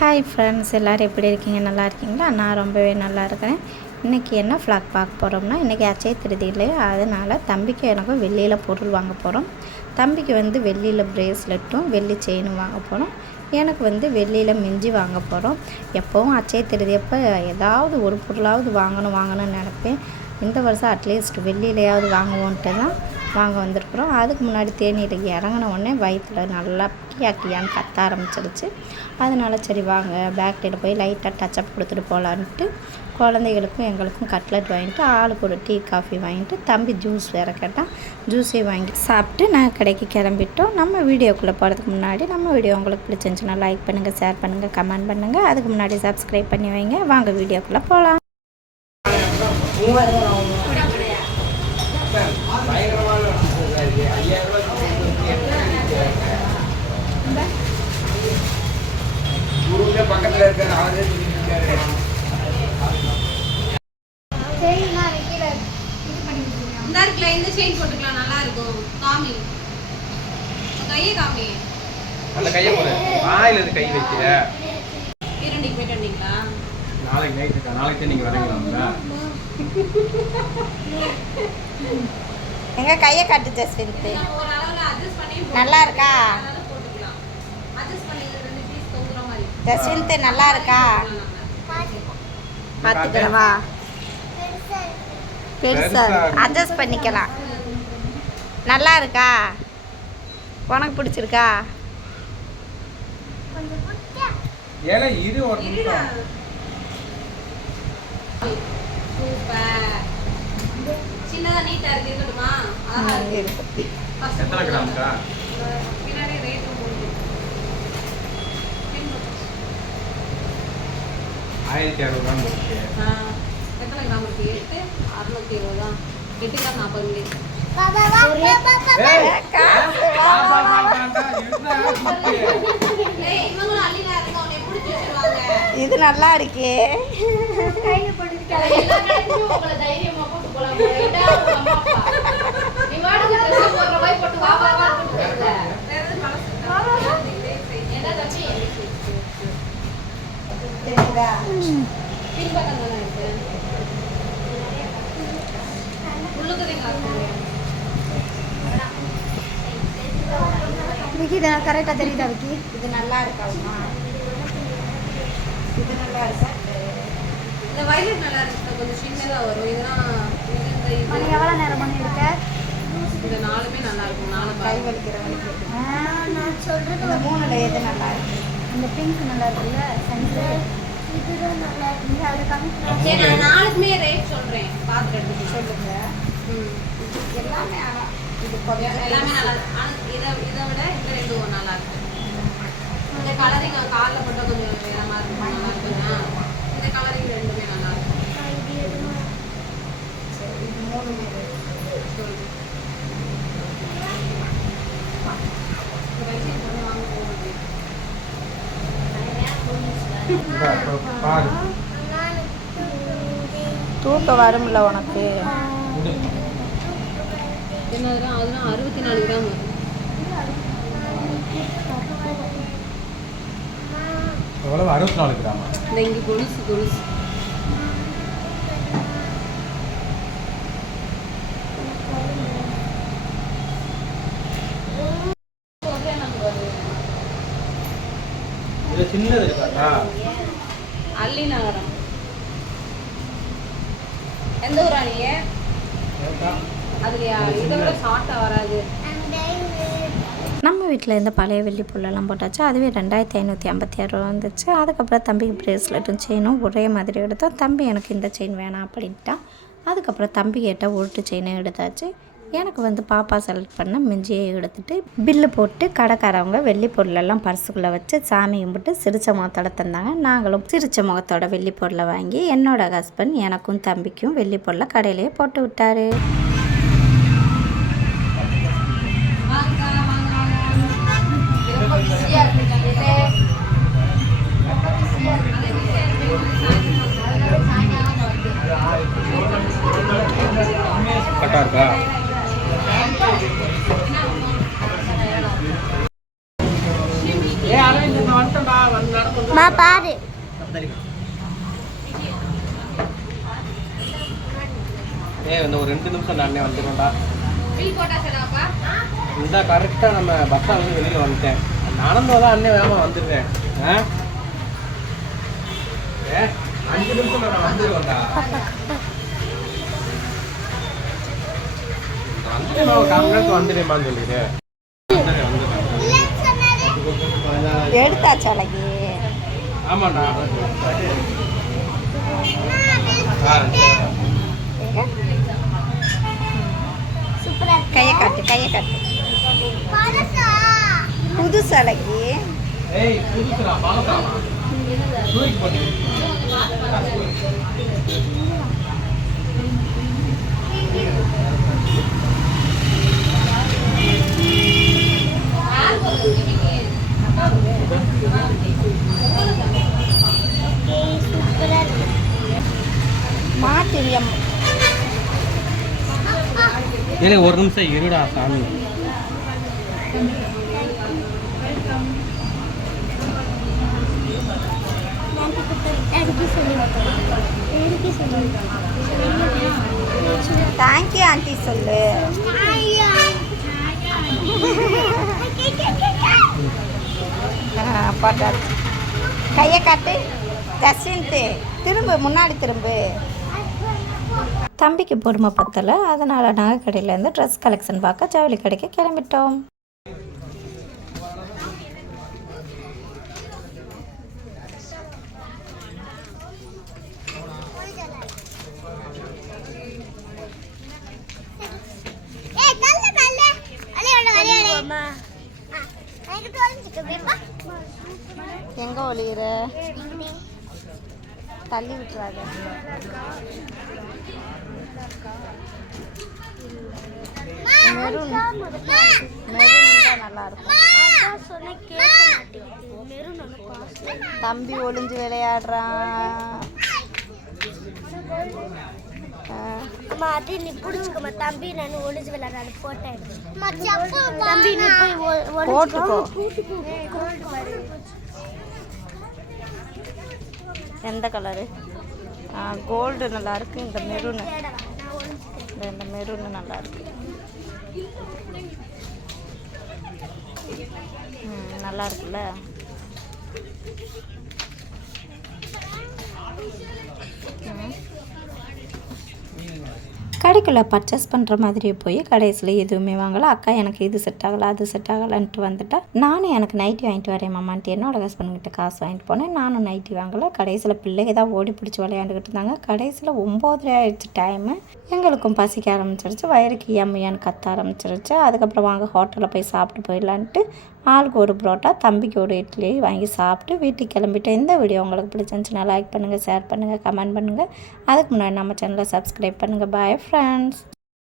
Hi friends, எல்லோரும் எப்படி இருக்கீங்க? நல்லா இருக்கீங்களா? நான் ரொம்பவே நல்லா இருக்கிறேன். இன்றைக்கி என்ன ஃப்ளாக் பார்க்க போகிறோம்னா, இன்றைக்கி அச்சய திருதியிலே, அதனால் தம்பிக்கு எனக்கும் வெள்ளியில் பொருள் வாங்க போகிறோம். தம்பிக்கு வெள்ளியில் ப்ரேஸ்லெட்டும் வெள்ளி செயினும் வாங்க போகிறோம். எனக்கு வெள்ளியில் மிஞ்சி வாங்க போகிறோம். எப்போவும் அச்சய திருதியப்போ ஏதாவது ஒரு பொருளாவது வாங்கணும்னு நினைப்பேன். இந்த வருஷம் அட்லீஸ்ட் வெள்ளியிலையாவது வாங்குவோன்ட்டு தான் வாங்க வந்திருக்குறோம். அதுக்கு முன்னாடி தேநீர் இறங்கின உடனே வயிற்றில் நல்லா கியான்னு கத்த ஆரம்பிச்சிடுச்சு. அதனால சரி வாங்க பேக்கரியில் போய் லைட்டாக டச்சப் கொடுத்துட்டு போகலான்ட்டு குழந்தைகளுக்கும் எங்களுக்கும் கட்லெட் வாங்கிட்டு ஆளுக்கு ஒரு டீ காஃபி வாங்கிட்டு தம்பி ஜூஸ் வேறு கேட்டால் ஜூஸே வாங்கி சாப்பிட்டு நாங்கள் கடைக்கு கிளம்பிட்டோம். நம்ம வீடியோக்குள்ளே போகிறதுக்கு முன்னாடி நம்ம வீடியோ உங்களுக்கு பிடிச்சிருந்துச்சுன்னா லைக் பண்ணுங்கள், ஷேர் பண்ணுங்கள், கமெண்ட் பண்ணுங்கள். அதுக்கு முன்னாடி சப்ஸ்கிரைப் பண்ணி வைங்க. வாங்க வீடியோக்குள்ளே போகலாம். பக்கத்துல இருக்காரு அவரே சொல்லிருக்காரு. இந்த செயின் போட்டுக்கலாம், நல்லா இருக்கும். காமி கையை காமி, அந்த கையை போடு. வாயில இருந்து கை வைக்கிற. இரண்டிக்கு போயிட்டு வந்தீங்களா? நாளைக்கு நைட்டு நாளைக்கு நீங்க வரீங்களா? எங்க கையை காட்டு ஜஸ்விந்த். ஒரு அளவுல அட்ஜஸ்ட் பண்ணி நல்லா இருக்கா போட்டுக்கலாம். அட்ஜஸ்ட் பண்ணி ரெண்டு பீஸ் தொங்குற மாதிரி. ஜஸ்விந்த் நல்லா இருக்கா? பார்த்துக்கிறவா பெருசா அட்ஜஸ்ட் பண்ணிக்கலாம். நல்லா இருக்கா? உனக்கு பிடிச்சிருக்கா? ஏல இது ஒரு நிமிஷம். சூப்பர். சின்னதா நீட்டா இருக்கு, இருக்கட்டுமா? அழகா இருக்கு. எத்தனை கிராம்க்கா? பின்னாடி ரேட் போடுங்க. 1600 கிராம் இருக்கு. எத்தனை கிராம் இருக்கு? 8 620 தான். 8 கிராம் 40 மில்லி. இது நல்லா இருக்கே. விக்கி கரெக்டாக தெரியுதா? விக்கி இது நல்லா இருக்காமா? இது நல்லா இருக்கா? இந்த வயலட் நல்லா இருக்கு, கொஞ்சம் சின்னதாக வரும். இதுதான் மணி எவ்வளோ நேரம் பண்ணி இருக்க? இந்த நாலுமே நல்லா இருக்கும். நாலு கை வலிக்கிற வலிக்கிறது. நான் சொல்கிறது இந்த மூணில் எது நல்லா இருக்கு? இந்த பிங்க் நல்லா இருக்குல்ல, சென்டர் இதுதான் நல்லா இருக்கு. அதை கம்மி. சரி, நான் நாலுக்குமே ரேட் சொல்கிறேன், பார்த்துட்டு எடுத்து சொல்லுங்க. எல்லாமே ஆனால் இது எல்லாமே நல்லா இருக்கு. ஆனால் இதை விட இந்த ரெண்டும் நல்லா இருக்கு. இந்த கலரிங் காலில் போட்டால் கொஞ்சம் வேற மாதிரி இருக்கும், நல்லா இருக்குங்க. இந்த கலரிங் ரெண்டுமே நல்லா இருக்கும். சரி, இது மூணுமே சொல்லுங்க. வாங்க போகுது. பாரு. தூக்கம் வரும்ல உனக்கு? என்னதுனா அதுனா 64 கிராம் வரும். எவ்வளவு? 64 கிராம். இந்த இங்கே கொலுசு இது சின்னது இருக்காடா. அள்ளி நகரம். எந்த ஊரா நீ? அதுலையா? இதை விட ஷார்ட்டாக வராது. நம்ம வீட்டில் இந்த பழைய வெள்ளி புல்லெல்லாம் போட்டாச்சு. அதுவே 2556 ரூபா வந்துச்சு. அதுக்கப்புறம் தம்பிக்கு ப்ரேஸ்லெட்டும் செயினும் ஒரே மாதிரி எடுத்தோம். தம்பி எனக்கு இந்த செயின் வேணாம் அப்படின்ட்டான். அதுக்கப்புறம் தம்பி கேட்டால் உருட்டு செயினும் எடுத்தாச்சு. எனக்கு பாப்பா செலக்ட் பண்ண மிஞ்சியை எடுத்துகிட்டு பில்லு போட்டு கடைக்காரவங்க வெள்ளி பொருளெல்லாம் பர்சுக்குள்ளே வச்சு சாமி கும்பிட்டு சிரிச்ச முகத்தோட தந்தாங்க. நாங்களும் சிரிச்ச முகத்தோட வெள்ளி பொருளை வாங்கி என்னோட ஹஸ்பண்ட் எனக்கும் தம்பிக்கும் வெள்ளி பொருளை கடையிலேயே போட்டு விட்டாரு. கரெக்டாக இருக்கா? அரவிந்த் வந்துட்டா வந்து நடந்து மா பாரு இந்த ஒரு 2 நிமிஷம் நானே வந்துடும்டா. பில் போட்டா சரிப்பா. இந்த கரெக்டாக நம்ம பஸ் ஸ்டாண்ட் வெளியில் வந்துட்டேன். நடந்து தான் அண்ணே வேகமாக வந்துடுறேன். 5 நிமிஷம் நான் வந்துடுவேன்டா. வந்துட்டு நான் 1/4 மணி நேரத்துக்கு வந்துடுமான்னு சொல்லிடு. எடுத்தாச்சு அழகி. ஆமாண்டா. கையை காட்டு கையை காட்டு. புதுசு அழகி. ஏய் புதுசுடா பாலகாமா. தூக்கி போடு. மாட்டியம். ஏலே ஒரு நிமிஷம் இருடா சாமி. தேங்க்யூ ஆண்டி சொல்லு. போட்டாச்சு. கையை காட்டு ஜஸ்வின்ட்டு. திரும்பு முன்னாடி திரும்பு. தம்பிக்கு பொறுமை பத்தலை, அதனால் நகை கடையிலேருந்து ட்ரெஸ் கலெக்ஷன் பார்க்க ஜவுளி கடைக்கு கிளம்பிட்டோம். எங்கே ஒளியிற தள்ளி விட்டுறாது. மெரூன் தான் நல்லா இருக்கும். தம்பி ஒளிஞ்சு விளையாடுறான். அது நீ பிடிச்சிக்கமா தம்பி. நான் ஒளிஞ்சு விளையாடுற போட்டேன். தம்பி நீ போய் போட்டுக்கோ. எந்த கலரு? கோல்டு நல்லா இருக்கு. இந்த மெரூனு, இந்த மெரூனு நல்லா இருக்கு. நல்லா இருக்குல்ல. கடைக்குள்ளே பர்ச்சேஸ் பண்ணுற மாதிரியே போய் கடைசியில் எதுவுமே வாங்கலை. அக்கா எனக்கு இது செட் ஆகலை அது செட் ஆகலைன்ட்டு வந்துட்டா. நானும் எனக்கு நைட்டி வாங்கிட்டு வரேன் மாமான்ட்டு என்னோட ஹஸ்பண்ட்கிட்ட காசு வாங்கிட்டு போனேன். நானும் நைட்டி வாங்கலை. கடைசியில் பிள்ளைங்க தான் ஓடி பிடிச்சி விளையாண்டுக்கிட்டு இருந்தாங்க. கடைசியில் 9:30 ஆயிடுச்சு டைமு. எங்களுக்கும் பசிக்க ஆரம்பிச்சிருச்சு. வயிறுக்கு எம்மையான்னு கத்த ஆரம்பிச்சிருச்சு. அதுக்கப்புறம் வாங்க ஹோட்டலில் போய் சாப்பிட்டு போயிடலான்ட்டு ஆளுக்கு ஒரு புரோட்டா, தம்பிக்கு ஒரு இட்லி வாங்கி சாப்பிட்டு வீட்டுக்கு கிளம்பிட்டேன். இந்த வீடியோ உங்களுக்கு பிடிச்சிருந்துச்சுன்னா லைக் பண்ணுங்கள், ஷேர் பண்ணுங்கள், கமெண்ட் பண்ணுங்கள். அதுக்கு முன்னாடி நம்ம சேனலை சப்ஸ்கிரைப் பண்ணுங்கள். Bye friends.